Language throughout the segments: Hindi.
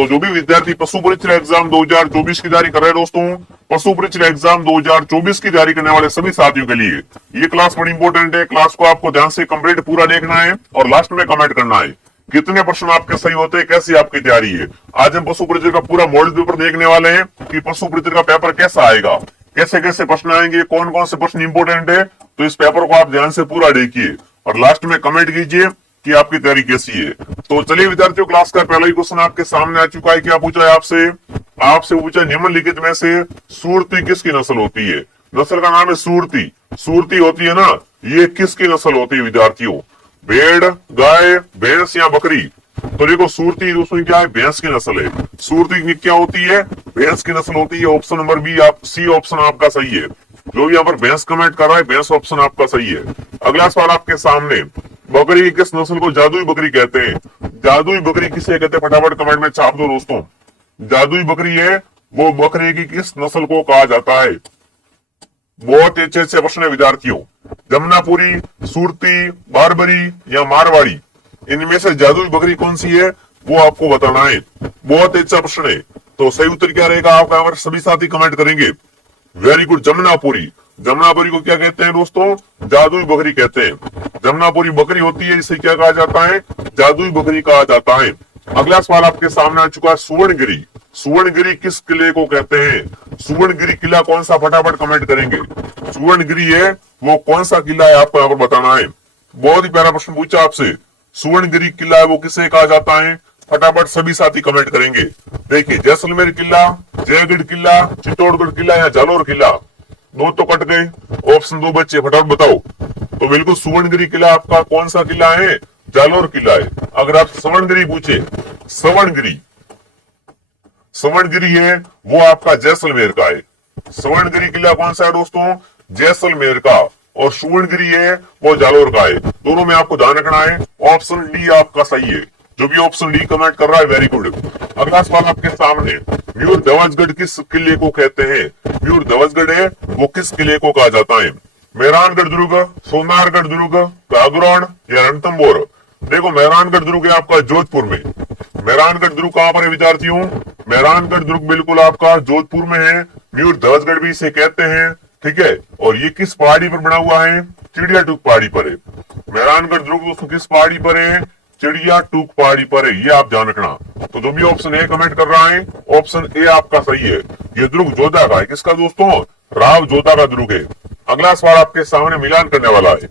तो जो भी विद्यार्थी पशु परीक्षा एग्जाम 2024 की तैयारी कर रहे हैं दोस्तों, पशु परीक्षा एग्जाम 2024 की तैयारी करने वाले सभी साथियों के लिए ये क्लास बड़ी इंपॉर्टेंट है। क्लास को आपको ध्यान से कंप्लीट पूरा देखना है और लास्ट में कमेंट करना है कितने प्रश्न आपके सही होते हैं, कैसी आपकी तैयारी है। आज हम पशु परीक्षा का पूरा मॉडल पेपर देखने वाले हैं कि पशु परीक्षा का पेपर कैसा आएगा, कैसे कैसे प्रश्न आएंगे, कौन कौन से प्रश्न इंपॉर्टेंट है। तो इस पेपर को आप ध्यान से पूरा देखिए और लास्ट में कमेंट कीजिए कि आपकी तैयारी कैसी है। तो चलिए विद्यार्थियों, क्लास का पहला ही क्वेश्चन आपके सामने आ चुका है। क्या पूछा है आपसे? आपसे पूछा निम्नलिखित में से सुरती किसकी नस्ल होती है? नस्ल का नाम है सुरती। सुरती होती है ना, ये किसकी नस्ल होती है विद्यार्थियों? भेड़, गाय, भैंस या बकरी? तो देखो सुरती दोस्तों क्या है? भैंस की नस्ल है। सुरती की क्या होती है? भैंस की नस्ल होती है। ऑप्शन नंबर बी, आप सी ऑप्शन आपका सही है। जो भी यहाँ पर भैंस कमेंट कर रहा है, भैंस ऑप्शन आपका सही है। अगला सवाल आपके सामने, बकरी की किस नस्ल को जादुई बकरी कहते हैं? जादुई बकरी किसे कहते हैं? फटाफट कमेंट में छाप दो दोस्तों। जादुई बकरी है वो बकरी की किस नस्ल को कहा जाता है? बहुत अच्छे अच्छे प्रश्न है विद्यार्थियों। जमुनापुरी, सुरती, बारबरी या मारवाड़ी, इनमें से जादुई बकरी कौन सी है वो आपको बताना है। बहुत अच्छा प्रश्न है। तो सही उत्तर क्या रहेगा आपका? यहाँ पर सभी साथी कमेंट करेंगे। Very good, Jamunapari. जमुनापुरी को क्या कहते हैं दोस्तों? जादुई बकरी कहते हैं। जमुनापुरी बकरी होती है, इसे क्या कहा जाता है? जादुई बकरी कहा जाता है। अगला सवाल आपके सामने आ चुका है, सुवर्णगिरी। सुवर्णगिरी किस किले को कहते हैं? सुवर्णगिरी किला कौन सा? फटाफट कमेंट करेंगे। सुवर्णगिरी है वो कौन सा किला है आपको यहाँ पर बताना है। बहुत ही प्यारा प्रश्न पूछा आपसे। सुवर्णगिरी किला है वो किसे कहा जाता है? फटाफट सभी साथी कमेंट करेंगे। देखिए, जैसलमेर किला, जयगढ़ किला, चित्तौड़गढ़ किला या जालोर किला? दो तो कट गए, ऑप्शन दो बच्चे, फटाफट बताओ। तो बिल्कुल सुवर्णगिरी किला आपका कौन सा किला है? जालोर किला है। अगर आप सवर्णगिरी पूछे, सवर्णगिरी सवर्णगिरी है वो आपका जैसलमेर का है। सवर्णगिरी किला कौन सा है दोस्तों? जैसलमेर का। और सुवर्णगिरी है वो जालोर का है। दोनों में आपको ध्यान रखना है। ऑप्शन डी आपका सही है। जो भी ऑप्शन डी कमेंट कर रहा है, वेरी गुड। अगला सवाल आपके सामने, म्यूर धवजगढ़ किस किले को कहते हैं? म्यूर धवजगढ़ है वो किस किले को कहा जाता है? मेहरानगढ़ दुर्ग, सोनारगढ़ दुर्ग, गागरोन या रणथंबोर? देखो, मेहरानगढ़ दुर्ग है आपका जोधपुर में। मेहरानगढ़ दुर्ग कहां पर है विद्यार्थियों? मेहरानगढ़ दुर्ग बिल्कुल आपका जोधपुर में है। म्यूर धवजगढ़ भी इसे कहते हैं, ठीक है। और ये किस पहाड़ी पर बना हुआ है? चिड़िया टूक पहाड़ी पर है। मेहरानगढ़ दुर्ग दोस्तों किस पहाड़ी पर है? चिड़िया टूक पहाड़ी पर है। ये आप ध्यान रखना। तो जो भी ऑप्शन ए कमेंट कर रहा है, ऑप्शन ए आपका सही है। ये दुर्ग जोधा का है। किसका दोस्तों? राव जोधा का दुर्ग है। अगला सवाल आपके सामने मिलान करने वाला है।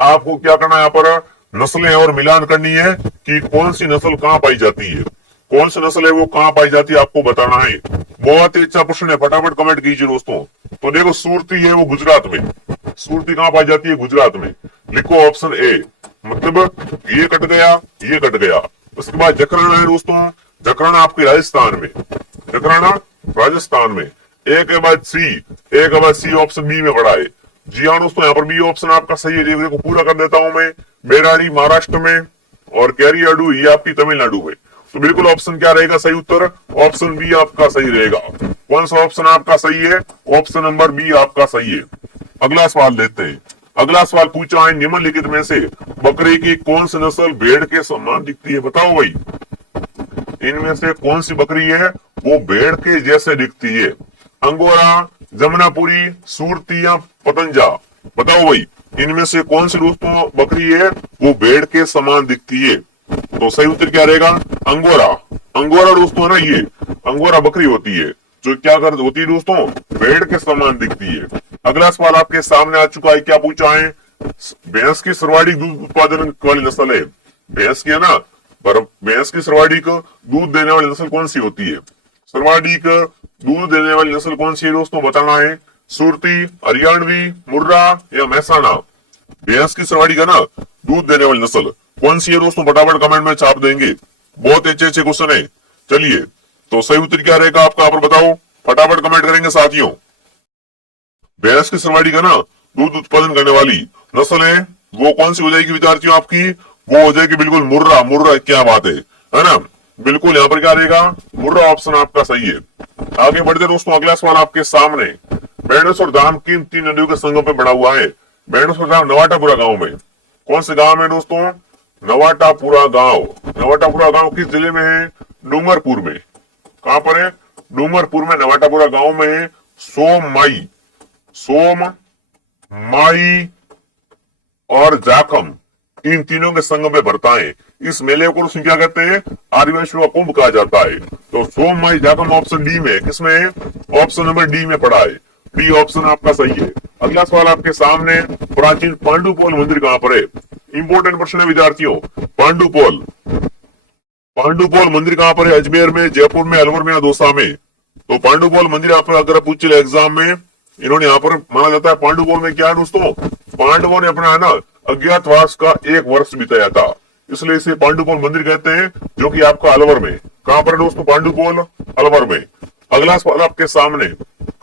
आपको क्या करना है यहाँ पर? नस्लें और मिलान करनी है कि कौन सी नस्ल कहाँ पाई जाती है। कौन सी नस्ल है वो कहाँ पाई जाती है आपको बताना है। बहुत ही अच्छा प्रश्न है, फटाफट कमेंट कीजिए दोस्तों। तो देखो, सुरती है वो गुजरात में। सुरती कहाँ पाई जाती है? गुजरात में। लिखो ऑप्शन ए। मतलब ये कट गया, ये कट गया। उसके बाद जकराना है दोस्तों। जकराना आपके राजस्थान में। जकराना राजस्थान में। ए के बाद सी, ए के बाद सी ऑप्शन बी में पड़ा है। जी हाँ दोस्तों, यहाँ पर बी ऑप्शन आपका सही है। देखो, पूरा कर देता हूं मैं। बेराड़ी महाराष्ट्र में और कैरियाडू ये आपकी तमिलनाडु में। तो बिल्कुल ऑप्शन क्या रहेगा सही उत्तर? ऑप्शन बी आपका सही रहेगा। कौन सा ऑप्शन आपका सही है? ऑप्शन नंबर बी आपका सही है। अगला सवाल लेते हैं। अगला सवाल पूछा है, निम्नलिखित में से बकरी की कौन सी नस्ल भेड़ के समान दिखती है? बताओ भाई, इनमें से कौन सी बकरी है वो भेड़ के जैसे दिखती है? अंगोरा, जमुनापुरी, सुरती या पतंजा? बताओ भाई, इनमें से कौन सी दोस्तों बकरी है वो भेड़ के समान दिखती है? तो सही उत्तर क्या रहेगा? अंगोरा। अंगोरा दोस्तों है ना, ये अंगोरा बकरी होती है जो क्या कर होती है दोस्तों? भेड़ के समान दिखती है। अगला सवाल आपके सामने आ चुका है। क्या पूछा है? भैंस की सर्वाधिक दूध उत्पादन वाली नस्ल है। भैंस की है ना, पर भैंस की सर्वाधिक दूध देने वाली नस्ल कौन सी होती है? सर्वाधिक दूध देने वाली नस्ल कौन सी है दोस्तों बताना है। सुरती, हरियाणवी, मुर्रा या महसाना? भैंस की सर्वाधिक है ना दूध देने वाली नस्ल कौन सी है दोस्तों? फटाफट कमेंट में छाप देंगे। बहुत अच्छे अच्छे क्वेश्चन है। चलिए, तो सही उत्तर क्या रहेगा आपका यहाँ पर बताओ, फटाफट कमेंट करेंगे साथियों। भैंस की सर्वाधिक है ना दूध उत्पादन करने वाली नस्ल है वो कौन सी हो जाएगी विद्यार्थियों आपकी? वो हो जाएगी बिल्कुल मुर्रा। मुर्रा, क्या बात है ना। बिल्कुल यहाँ पर क्या रहेगा? मुर्रा ऑप्शन आपका सही है। आगे बढ़ते दोस्तों, अगला सवाल आपके सामने, बेणस और धाम किन तीन नदियों के संगम पे बना हुआ है? बेणस और धाम नवाटापुरा गांव में। कौन से गांव में दोस्तों? नवाटापुरा गांव। नवाटापुरा गांव किस जिले में है? डूंगरपुर में। कहां पर है? डूंगरपुर में, नवाटापुरा गांव में है। सोम माई और जाखम, इन तीनों के संगम में बरता है। इस मेले को उसमें क्या कहते हैं? आदिवासियों का कुंभ कहा जाता है। तो सोम माई जाखम ऑप्शन डी में, किसमें है? ऑप्शन नंबर डी में पड़ा है। डी ऑप्शन आपका सही है। अगला सवाल आपके सामने, प्राचीन पांडुपोल मंदिर कहां पर है? इंपोर्टेंट प्रश्न है विद्यार्थियों। पांडुपोल मंदिर कहां पर है? अजमेर में, जयपुर में, अलवर में या दौसा में? तो पांडुपोल मंदिर आप अगर पूछ ले एग्जाम में, इन्होंने यहाँ पर माना जाता है पांडुपोल में क्या है दोस्तों? पांडवों ने अपना है ना अज्ञातवास का 1 वर्ष बिताया था, इसलिए इसे पांडुपोल मंदिर कहते हैं, जो कि आपका अलवर में। कहां पर है दोस्तों? पांडुपोल, अलवर में। अगला सवाल आपके सामने,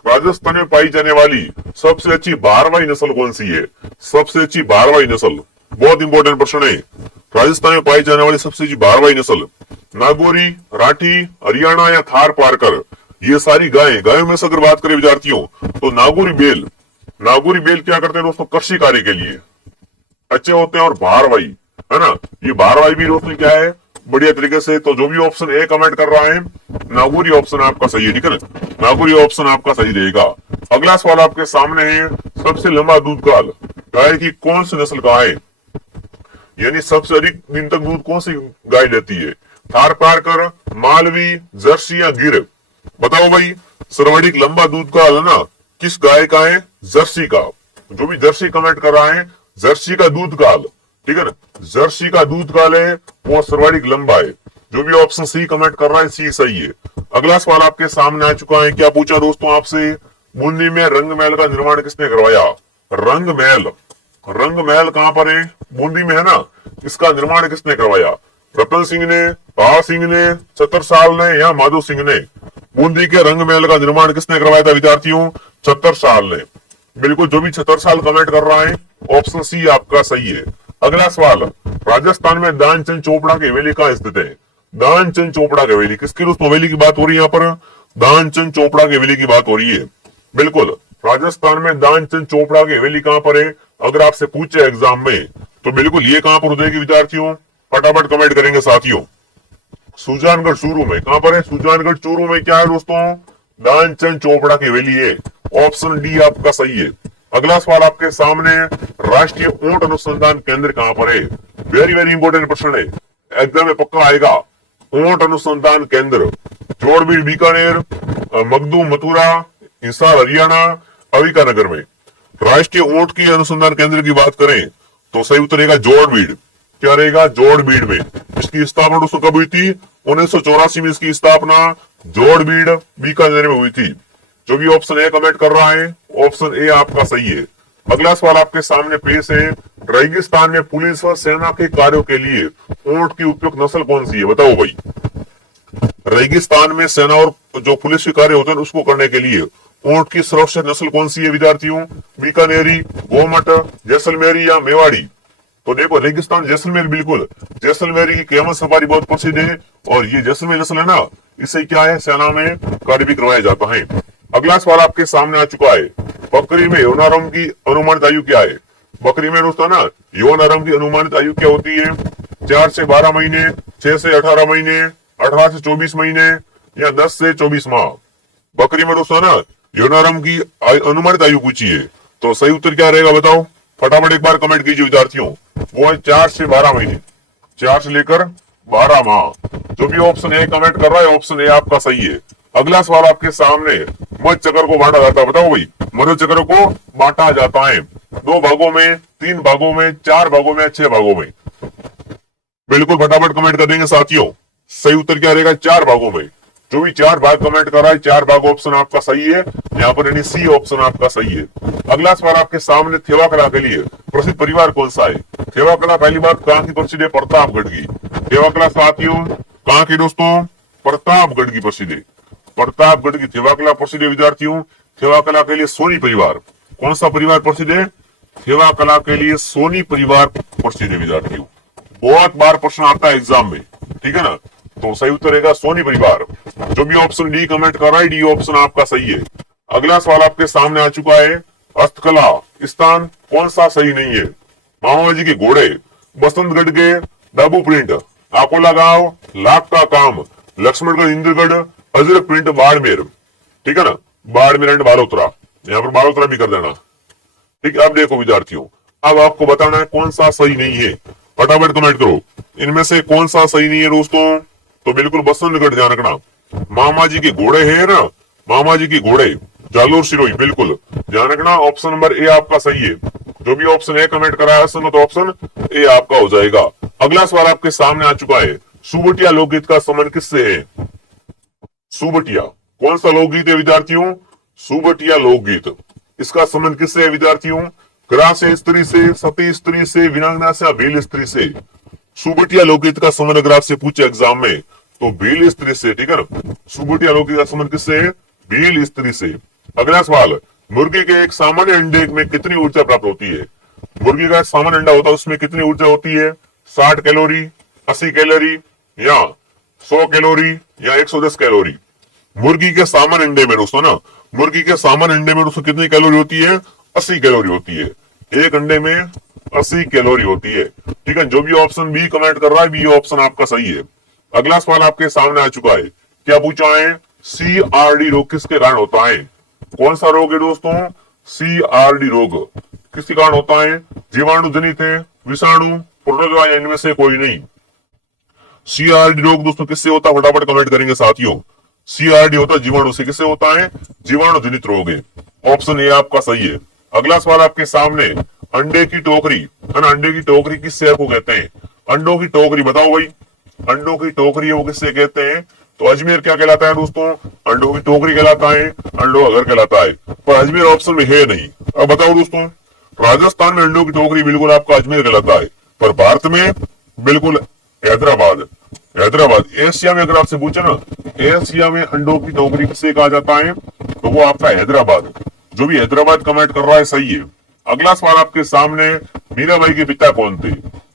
राजस्थान में पाई जाने वाली सबसे अच्छी भारवाही नस्ल कौन सी है? सबसे अच्छी भारवाही नस्ल, बहुत इंपॉर्टेंट प्रश्न है। राजस्थान में पाई जाने वाली सबसे अच्छी भारवाही नस्ल, नागौरी, राठी, हरियाणा या थार पारकर? ये सारी गायों में से अगर बात करें विद्यार्थियों, तो नागौरी बेल क्या करते हैं दोस्तों? कृषि कार्य के लिए अच्छे होते हैं। और भारवाही है ना, ये भारवाही भी दोस्तों क्या है? बढ़िया तरीके से। तो जो भी ऑप्शन ए कमेंट कर रहा है, नागौरी ऑप्शन आपका सही है, ठीक है ना? नागौरी ऑप्शन आपका सही रहेगा। अगला सवाल आपके सामने है, सबसे लंबा दूध काल गाय की कौन सी नस्ल का है? यानी सबसे अधिक दिन तक दूध कौन सी गाय देती है? थार पारकर, मालवी, जर्सी या गिर? बताओ भाई, सर्वाधिक लंबा दूध काल है ना किस गाय का है? जर्सी का। जो भी जर्सी कमेंट कर रहा है, जर्सी का दूध काल, ठीक है ना, जर्सी का दूध काल है वो सर्वाधिक लंबा है। जो भी ऑप्शन सी कमेंट कर रहा है, सी सही है। अगला सवाल आपके सामने आ चुका है। क्या पूछा दोस्तों आपसे? बूंदी में रंग महल का निर्माण किसने करवाया? रंग महल कहां पर है? बूंदी में है ना। इसका निर्माण किसने करवाया? रतन सिंह ने, ताहा सिंह ने, छतरसाल ने या माधो सिंह ने? बूंदी के रंग महल का निर्माण किसने करवाया था विद्यार्थियों? छतरसाल ने। बिल्कुल, जो भी छतरसाल कमेंट कर रहा है, ऑप्शन सी आपका सही है। अगला सवाल, राजस्थान में दानचंद चोपड़ा की हवेली कहां स्थित है? दानचंद चोपड़ा की हवेली, किसकी दोस्तों हवेली की बात हो रही है? यहाँ पर दानचंद चोपड़ा की हवेली की बात हो रही है। बिल्कुल, राजस्थान में दानचंद चोपड़ा की हवेली कहां पर है? अगर आपसे पूछे एग्जाम में, तो बिल्कुल ये कहां पर हो जाएगी विद्यार्थियों? फटाफट कमेंट करेंगे साथियों। सुजानगढ़ चूरू में। कहां पर है? सुजानगढ़ चूरू में क्या है दोस्तों? दानचंद चोपड़ा की हवेली है। ऑप्शन डी आपका सही है। अगला सवाल आपके सामने, राष्ट्रीय ऊंट अनुसंधान केंद्र कहां पर है? वेरी वेरी इंपॉर्टेंट प्रश्न है, एग्जाम में पक्का आएगा। ऊंट अनुसंधान केंद्र, जोड़बीड़ बीकानेर, मखदूम मथुरा, हिसार हरियाणा, अविकानगर में? राष्ट्रीय ऊंट की अनुसंधान केंद्र की बात करें तो सही उत्तर रहेगा जोड़बीड़। क्या रहेगा? जोड़बीड़ में। इसकी स्थापना दोस्तों कब हुई थी? 1984 में इसकी स्थापना जोड़बीड़ बीकानेर में हुई थी। जो भी ऑप्शन ए कमेंट कर रहा है, ऑप्शन ए आपका सही है। अगला सवाल आपके सामने पेश है, रेगिस्तान में पुलिस व सेना के कार्यों के लिए ऊंट की उपयुक्त नस्ल कौन सी है? बताओ भाई, रेगिस्तान में सेना और जो पुलिस के कार्य होते हैं उसको करने के लिए ऊंट की सर्वश्रेष्ठ नस्ल कौन सी है विद्यार्थियों? बीकानेरी, गोमट, जैसलमेरी या मेवाड़ी? तो देखो, रेगिस्तान जैसलमेर, बिल्कुल जैसलमेरी की कैमल सफारी बहुत प्रसिद्ध है, और ये जैसलमेर नस्ल है ना, इससे क्या है? सेना में कार्य भी करवाया जाता है। अगला सवाल आपके सामने आ चुका है, बकरी में यौनारंभ की अनुमानित आयु क्या है? बकरी में दोस्तों ना यौनारंभ की अनुमानित आयु क्या होती है? 4 से 12 महीने, 6 से 18 महीने, 18 से 24 महीने या 10 से 24 माह? बकरी में दोस्तों ना यौनारंभ की अनुमानित आयु पूछी है, तो सही उत्तर क्या रहेगा बताओ? फटाफट एक बार कमेंट कीजिए विद्यार्थियों। वो है 4 से 12 महीने, 4 से लेकर 12 माह। जो भी ऑप्शन ए कमेंट कर रहा है, ऑप्शन ए आपका सही है। अगला सवाल आपके सामने, मध्य चक्र को बांटा जाता है, बताओ भाई, मध्य चक्र को बांटा जाता है 2 भागों में, 3 भागों में, 4 भागों में, 6 भागों में? बिल्कुल फटाफट कमेंट कर देंगे साथियों। सही उत्तर क्या रहेगा? 4 भागों में। जो भी 4 भाग कमेंट कर रहा है, 4 भाग ऑप्शन आपका सही है। यहाँ पर यानी सी ऑप्शन आपका सही है। अगला सवाल आपके सामने, थेवा कला के लिए प्रसिद्ध परिवार कौन सा है? थेवा कला पहली बात कहाँ की प्रसिद्ध है? प्रतापगढ़ की। थेवा कला साथियों कहाँ की दोस्तों? प्रतापगढ़ की प्रसिद्ध है। प्रतापगढ़ की थेवा कला प्रसिद्ध है विद्यार्थियों। थेवा कला के लिए सोनी परिवार, कौन सा परिवार प्रसिद्ध है? थेवा कला के लिए सोनी परिवार प्रसिद्ध है विद्यार्थियों। बहुत बार प्रश्न आता है एग्जाम में, ठीक है ना, तो सही उत्तर रहेगा सोनी परिवार। जो भी ऑप्शन डी कमेंट कर रहा है, डी ऑप्शन आपका सही है। अगला सवाल आपके सामने आ चुका है, हस्तकला स्थान कौन सा सही नहीं है? मामाजी के घोड़े, बसंतगढ़ के डाबू प्रिंट, अकोला गांव, लाख का काम, लक्ष्मणगढ़, इंद्रगढ़, अजरक प्रिंट, बाड़मेर, ठीक है ना, बाड़मेर एंड बालोतरा, यहाँ पर बालोतरा भी कर देना। ठीक है, अब देखो विद्यार्थियों, अब आपको बताना है कौन सा सही नहीं है, फटाफट कमेंट करो इनमें से कौन सा सही नहीं है दोस्तों। तो बिल्कुल बसंतगढ़ ध्यान रखना, मामा जी के घोड़े है ना, मामा जी के घोड़े, जालोर सिरोही, बिल्कुल ध्यान रखना, ऑप्शन नंबर ए आपका सही है। जो भी ऑप्शन ए कमेंट करा है तो ऑप्शन ए आपका हो जाएगा। अगला सवाल आपके सामने आ चुका है, सुबटिया लोकगीत का संबंध किससे है? सुबटिया कौन सा लोकगीत है विद्यार्थियों? सुबटिया लोकगीत, इसका संबंध किससे है विद्यार्थियों? ग्रास से, स्त्री से, सती स्त्री से, वीरांगना से, भील स्त्री से। सुबटिया लोकगीत का संबंध अगर आपसे पूछे एग्जाम में तो भील स्त्री से, ठीक है ना। सुबटिया लोकगीत का संबंध किससे है? भील स्त्री से। अगला सवाल, मुर्गी के एक सामान्य अंडे में कितनी ऊर्जा प्राप्त होती है? मुर्गी का सामान्य अंडा होता है उसमें कितनी ऊर्जा होती है? 60 कैलोरी, 80 कैलोरी या 100 कैलोरी या 110 कैलोरी। मुर्गी के सामान्य अंडे में दोस्तों ना, मुर्गी के सामान्य अंडे में दोस्तों कितनी कैलोरी होती है? 80 कैलोरी होती है। एक अंडे में 80 कैलोरी होती है। ठीक है, जो भी ऑप्शन बी कमेंट कर रहा है बी ऑप्शन आपका सही है। अगला सवाल आपके सामने आ चुका है, क्या पूछा है? CRD रोग किसके कारण होता है? कौन सा रोग है दोस्तों? CRD रोग किसके कारण होता है? जीवाणु जनित है, विषाणु, प्रोटोजोआ या इनमें से कोई नहीं। CRD रोग दोस्तों किससे होता है? फटाफट कमेंट करेंगे साथियों। CRD होता है जीवाणु से। किससे होता है? जीवाणु जनित रोग है। ऑप्शन ए आपका सही है। अगला सवाल आपके सामने, अंडे की टोकरी है ना, अंडे की टोकरी किस शेर को कहते हैं? अंडों की टोकरी बताओ भाई, अंडों की टोकरी है वो किससे कहते हैं? तो अजमेर क्या कहलाता है दोस्तों? अंडों की टोकरी कहलाता है, अंडों का घर कहलाता है, पर अजमेर ऑप्शन में है नहीं। अब बताओ दोस्तों, राजस्थान में अंडों की टोकरी बिल्कुल आपका अजमेर कहलाता है, पर भारत में बिल्कुल हैदराबाद। हैदराबाद एशिया में अगर आपसे पूछे ना, एशिया में अंडों की टोकरी किसे कहा जाता है? तो वो आपका हैदराबाद। जो भी हैदराबाद कमेंट कर रहा है सही है। अगला सवाल आपके सामने, मीराबाई के पिता कौन थे?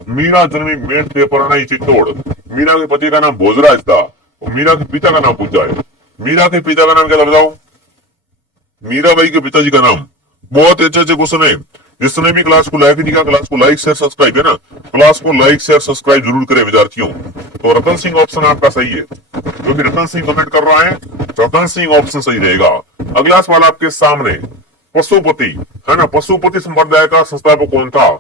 मीरा जन्मी मेट थे परनाई चित्तौड़। मीरा के पति का नाम भोजराज था और मीरा के पिता का नाम पूछा है। मीरा के पिता का नाम क्या था बताओ? मीराबाई के पिताजी का नाम। बहुत अच्छे अच्छे क्वेश्चन है। जिसने भी क्लास को लाइक नहीं किया, क्लास को लाइक शेयर सब्सक्राइब है ना, क्लास को लाइक शेयर सब्सक्राइब जरूर करें विद्यार्थियों। तो रतन सिंह ऑप्शन आपका सही है। जो भी रतन सिंह कमेंट कर रहा है, रतन सिंह ऑप्शन सही रहेगा। अगला सवाल आपके सामने, पशुपति है ना, पशुपति संप्रदाय का संस्थापक कौन था?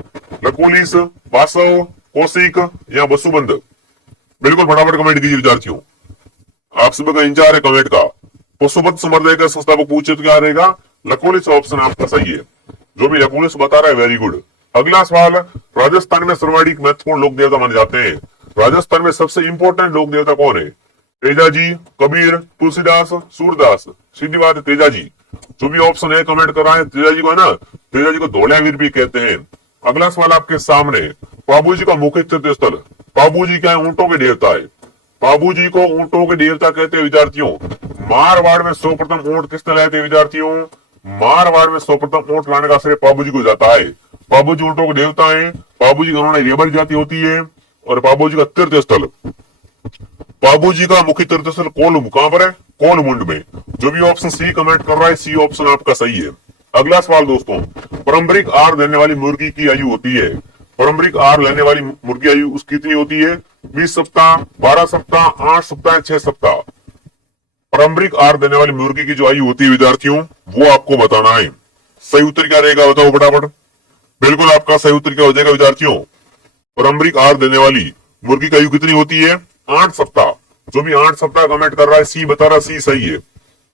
लकुलिस, वासव, कौशिक या वसुबंध? बिल्कुल फटाफट कमेंट कीजिए विद्यार्थियों, आप सभी का इंतजार है कमेंट का। पशुपति संप्रदाय का संस्थापक पूछे तो क्या रहेगा? लकुलिस ऑप्शन आपका सही है। जो भी लकुलिस बता रहा है वेरी गुड। अगला सवाल, राजस्थान में सर्वाधिक महत्वपूर्ण लोक देवता माने जाते हैं। राजस्थान में सबसे इंपोर्टेंट लोक देवता कौन है? तेजाजी, कबीर, तुलसीदास, सूरदास? सीधी बात है तेजाजी। जो भी ऑप्शन है कमेंट कर रहा है तेजाजी को है ना, तेजाजी को धौलावीर भी कहते हैं। अगला सवाल आपके सामने, पाबूजी का मुख्य तीर्थ स्थल। पाबूजी क्या है? ऊंटों के देवता है। पाबूजी को ऊंटों के देवता कहते हैं विद्यार्थियों। मारवाड़ में सर्वप्रथम ऊंट किसने लाए थे विद्यार्थियों? मारवाड़ में सर्वप्रथम ऊंट लाने का श्रेय पाबूजी को जाता है। पाबूजी ऊंटों के देवता है। पाबूजी का उन्होंने रेबर जाति होती है और पाबूजी का तीर्थ स्थल, पाबूजी का मुख्य तीर्थ स्थल कोल्लम, कहां पर है? कोलमुंड में। जो भी ऑप्शन सी कमेंट कर रहा है सी ऑप्शन आपका सही है। अगला सवाल दोस्तों, पारंपरिक आहार देने वाली मुर्गी की आयु होती है। पारंपरिक आहार लेने वाली मुर्गी आयु उसकी कितनी होती है? 20 सप्ताह, 12 सप्ताह, 8 सप्ताह, 6 सप्ताह। पारंपरिक आहार देने वाली मुर्गी की जो आयु होती है विद्यार्थियों वो आपको बताना है। सही उत्तर क्या रहेगा बताओ फटाफट। बिल्कुल आपका सही उत्तर क्या हो जाएगा विद्यार्थियों? पारंपरिक आहार देने वाली मुर्गी की आयु कितनी होती है? 8 सप्ताह। जो भी 8 सप्ताह कमेंट कर रहा है सी बता रहा, सी सही है।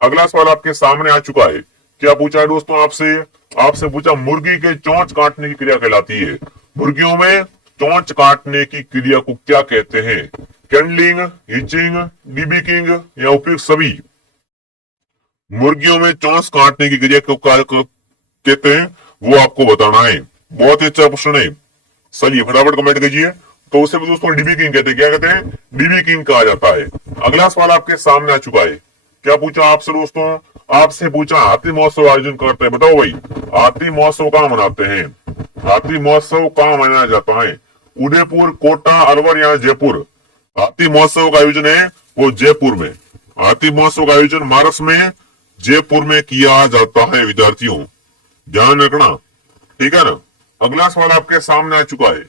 अगला सवाल आपके सामने आ चुका है, क्या पूछा है दोस्तों आपसे? आपसे पूछा मुर्गी के चोंच काटने की क्रिया कहलाती है। मुर्गियों में चोंच काटने की क्रिया को क्या कहते हैं? कैंडलिंग, हिचिंग, डीबिकिंग या उपयुक्त सभी? मुर्गियों में चोंच काटने की क्रिया को कहते हैं वो आपको बताना है। बहुत ही अच्छा प्रश्न है, चलिए फटाफट कमेंट कीजिए। तो उसे भी दोस्तों डीबी किंग कहते हैं। क्या कहते हैं? डीबी किंग कहा जाता है। अगला सवाल आपके सामने आ चुका है, क्या पूछा आपसे दोस्तों? आपसे पूछा हाथी महोत्सव आयोजन करते हैं, बताओ भाई हाथी महोत्सव कहाँ मनाते हैं? हाथी महोत्सव कहाँ मनाया जाता है? उदयपुर, कोटा, अलवर या जयपुर? हाथी महोत्सव का आयोजन है वो जयपुर में। हाथी महोत्सव का आयोजन महाराष्ट्र में जयपुर में किया जाता है विद्यार्थियों, ध्यान रखना, ठीक है ना। अगला सवाल आपके सामने आ चुका है,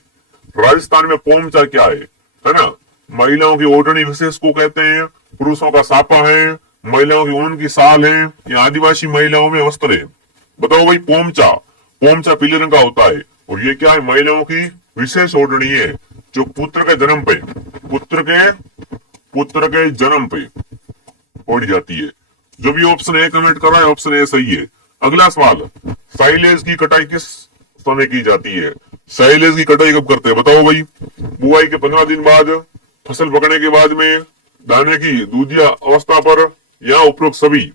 राजस्थान में पोमचा क्या है ना? महिलाओं की ओढ़नी विशेष को कहते हैं, पुरुषों का सापा है, महिलाओं की ऊन की साल है, या आदिवासी महिलाओं में वस्त्र है? बताओ भाई। पोमचा, पोमचा पीले रंग का होता है और ये क्या है? महिलाओं की विशेष ओढ़नी है जो पुत्र के जन्म पे, पुत्र के जन्म पे ओढ़ी जाती है। जो भी ऑप्शन ए कमेंट कर रहा है ऑप्शन ए सही है। अगला सवाल, साइलेज की कटाई किस समय की जाती है? साइलेज की कटाई कब करते हैं? बताओ भाई। बुआई के 15 दिन बाद, फसल पकने के बाद में, दाने की दूधिया अवस्था पर, या उपरोक्त सभी?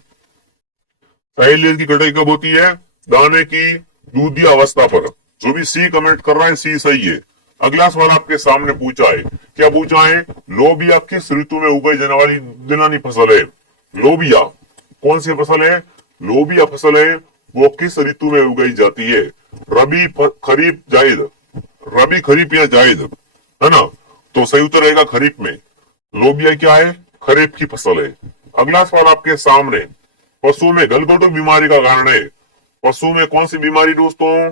साइलेज की कटाई कब होती है? दाने की दूधिया अवस्था पर। जो भी सी कमेंट कर रहा है सी सही है। अगला सवाल आपके सामने पूछा है, क्या पूछा है? लोबिया किस ऋतु में उगाई जाने वाली दलहनी फसल है? लोबिया कौन सी फसल है? लोबिया फसल है वो किस ऋतु में उगाई जाती है? रबी, खरीफ, जायद? रबी, खरीफ या जायद, है ना? तो सही उत्तर रहेगा खरीफ में। लोबिया क्या है? खरीफ की फसल है। अगला सवाल आपके सामने, पशु में गलघोटू बीमारी का कारण है? पशु में कौन सी बीमारी दोस्तों?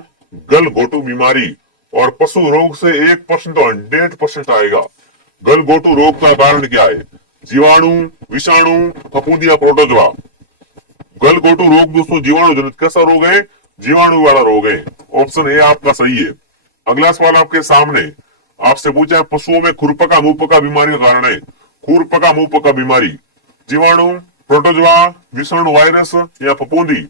गलघोटू बीमारी। और पशु रोग से 1% तो 100% आएगा। गलघोटू रोग का कारण क्या है? जीवाणु, विषाणु, फफूंदी या प्रोटोजोआ? गलघोटू रोग दोस्तों जीवाणु जनित कैसा रोग है? जीवाणु वाला रोग है। ऑप्शन ए आपका सही है। अगला सवाल आपके सामने, आपसे पूछा है पशुओं में खुरपका मुंहपका बीमारी का कारण है? खुरपका मुंहपका बीमारी, जीवाणु, प्रोटोजोआ, विषाणु, वायरस या फफूंदी?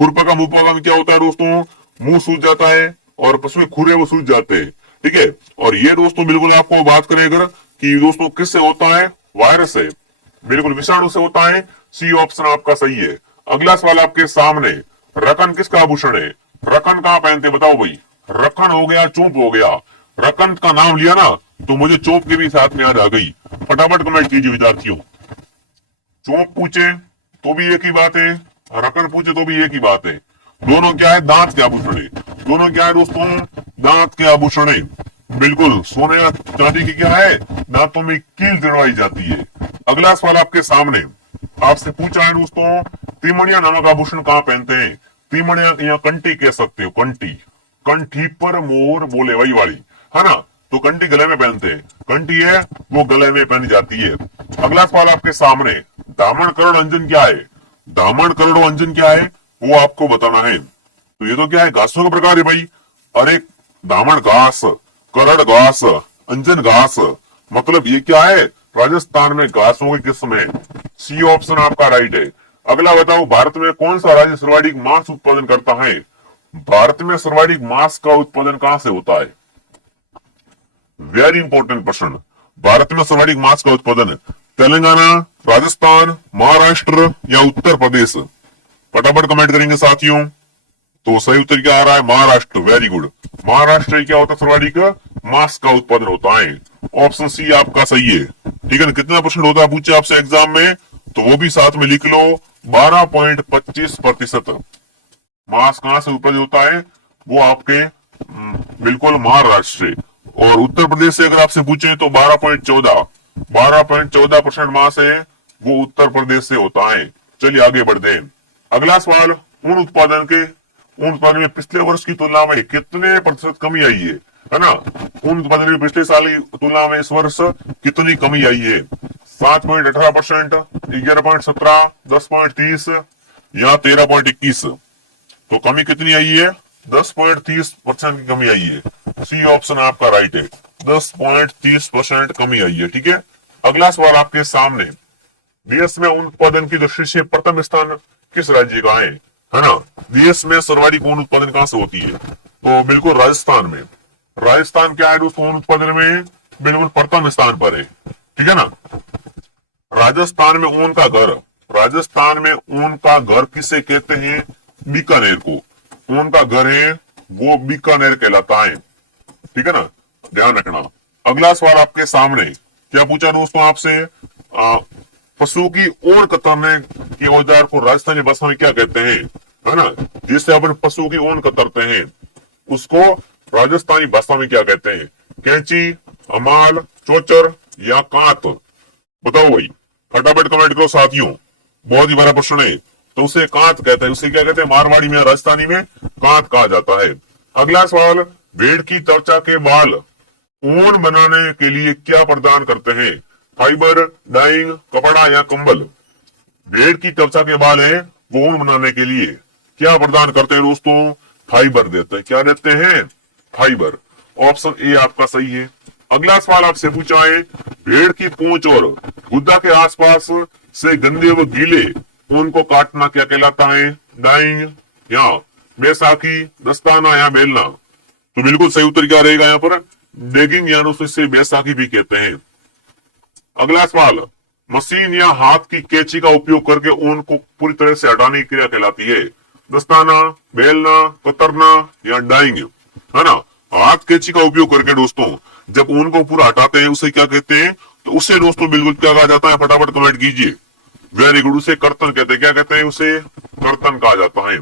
खुरपका मुंहपका में क्या होता है दोस्तों? मुंह सूज जाता है और पशु खुरे वो सूज जाते हैं। ठीक है। और ये दोस्तों बिल्कुल आपको बात करें अगर कि दोस्तों किससे होता है? वायरस से, बिल्कुल विषाणु से होता है। सी ऑप्शन आपका सही है। अगला सवाल आपके सामने, रकन किसका आभूषण है? रकन कहाँ पहनते हैं? बताओ भाई। रकन हो गया, चोप हो गया। रकन का नाम लिया ना तो मुझे चोप के भी साथ में याद आ गई। फटाफट कमेंट कीजिए विद्यार्थियों। चोप पूछे तो भी एक ही बात है, रकन पूछे तो भी एक ही बात है। दोनों क्या है? दांत के आभूषण है। दोनों क्या है दोस्तों? दांत के आभूषण है। बिल्कुल सोने या चांदी की क्या है? दांतों में कील जड़वाई जाती है। अगला सवाल आपके सामने, आपसे पूछा है दोस्तों, तिमणिया नामक आभूषण कहाँ पहनते हैं? तिमणिया या कंठी कह सकते हो, कंठी। कंठी पर मोर बोले वही वाली, है ना? तो कंठी गले में पहनते हैं। कंठी है वो गले में पहनी जाती है। अगला सवाल आपके सामने, दामन करोड़ अंजन क्या है? दामन करोड़ अंजन क्या है वो आपको बताना है। तो ये तो क्या है? घासों का प्रकार है भाई। अरे दामन घास, करड़ घास, अंजन घास, मतलब ये क्या है? राजस्थान में घासों की किस्म है। सी ऑप्शन आपका राइट है। अगला बताओ, भारत में कौन सा राज्य सर्वाधिक मांस उत्पादन करता है? भारत में सर्वाधिक मांस का उत्पादन कहां से होता है? वेरी इंपॉर्टेंट प्रश्न। भारत में सर्वाधिक मांस का उत्पादन तेलंगाना, राजस्थान, महाराष्ट्र या उत्तर प्रदेश? फटाफट कमेंट करेंगे साथियों। तो सही उत्तर क्या आ रहा है? महाराष्ट्र। Very good. महाराष्ट्र क्या होता है? सर्वाधिक मांस का उत्पादन होता है। ऑप्शन सी आपका सही है। ठीक है ना? कितना परसेंट होता है पूछे आपसे एग्जाम में, तो वो भी साथ में लिख लो, 12.25%। मांस कहां से उत्पादित होता है? वो आपके बिल्कुल महाराष्ट्र से। और उत्तर प्रदेश से अगर आपसे पूछे तो 12.14% मांस है वो उत्तर प्रदेश से होता है। चलिए आगे बढ़ते हैं। अगला सवाल, ऊन उत्पादन में पिछले वर्ष की तुलना में कितने प्रतिशत कमी आई है ना? ऊन उत्पादन में पिछले साल की तुलना में इस वर्ष कितनी कमी आई है? 7.18%, 11.17, 10.30 या 13.21? तो कमी कितनी आई है? 10.30% की कमी आई है। सी ऑप्शन आपका राइट है। 10.30% कमी आई है। ठीक है। अगला सवाल आपके सामने, देश में ऊन उत्पादन की दृष्टि से प्रथम स्थान किस राज्य का है ना? देश में सर्वाधिक ऊन उत्पादन कहां से होती है? तो बिल्कुल राजस्थान में। राजस्थान क्या है दोस्तों? ऊन उत्पादन में बिल्कुल प्रथम स्थान पर है। ठीक है ना? राजस्थान में ऊन का घर, राजस्थान में ऊन का घर किसे कहते हैं? बीकानेर को। ऊन का घर है वो बीकानेर कहलाता है। ठीक है ना? ध्यान रखना। अगला सवाल आपके सामने, क्या पूछा दोस्तों आपसे? पशु की ऊन कतरने के औजार को राजस्थानी भाषा में क्या कहते हैं? है ना? जिससे अपन पशु की ऊन कतरते हैं उसको राजस्थानी भाषा में क्या कहते हैं? कैंची, हमाल, चोचर या कांत? बताओ भाई। फटाफट कमेंट करो साथियों। बहुत ही बड़ा प्रश्न है। तो उसे कांत कहते हैं। उसे क्या कहते हैं? मारवाड़ी में, राजस्थानी में कांत कहा जाता है। अगला सवाल, भेड़ की त्वचा के बाल ऊन बनाने के लिए क्या प्रदान करते हैं? फाइबर, डाइंग, कपड़ा या कंबल। भेड़ की त्वचा के बाल है वो ऊन बनाने के लिए क्या प्रदान करते हैं दोस्तों? फाइबर देते हैं। क्या देते हैं? फाइबर। ऑप्शन ए आपका सही है। अगला सवाल आपसे पूछा है, भेड़ की पूंछ और गुद्दा के आसपास से गंदे व गीले ऊन को काटना क्या कहलाता है? डाइंग या बैसाखी, दस्ताना या बेलना। तो बिल्कुल सही उत्तर क्या रहेगा यहाँ पर? डेगिंग या उसे बैसाखी भी कहते हैं। अगला सवाल, मशीन या हाथ की कैंची का उपयोग करके ऊन को पूरी तरह से हटाने की क्रिया कहलाती है? दस्ताना, बेलना, कतरना या डाइंग, है ना। हाथ कैंची का उपयोग करके दोस्तों जब ऊन को पूरा हटाते हैं उसे क्या कहते हैं? तो उसे दोस्तों बिल्कुल क्या कहा जाता है? फटाफट कमेंट कीजिए। वेरी गुड, उसे कर्तन कहते हैं। क्या कहते हैं? उसे कर्तन कहा जाता है।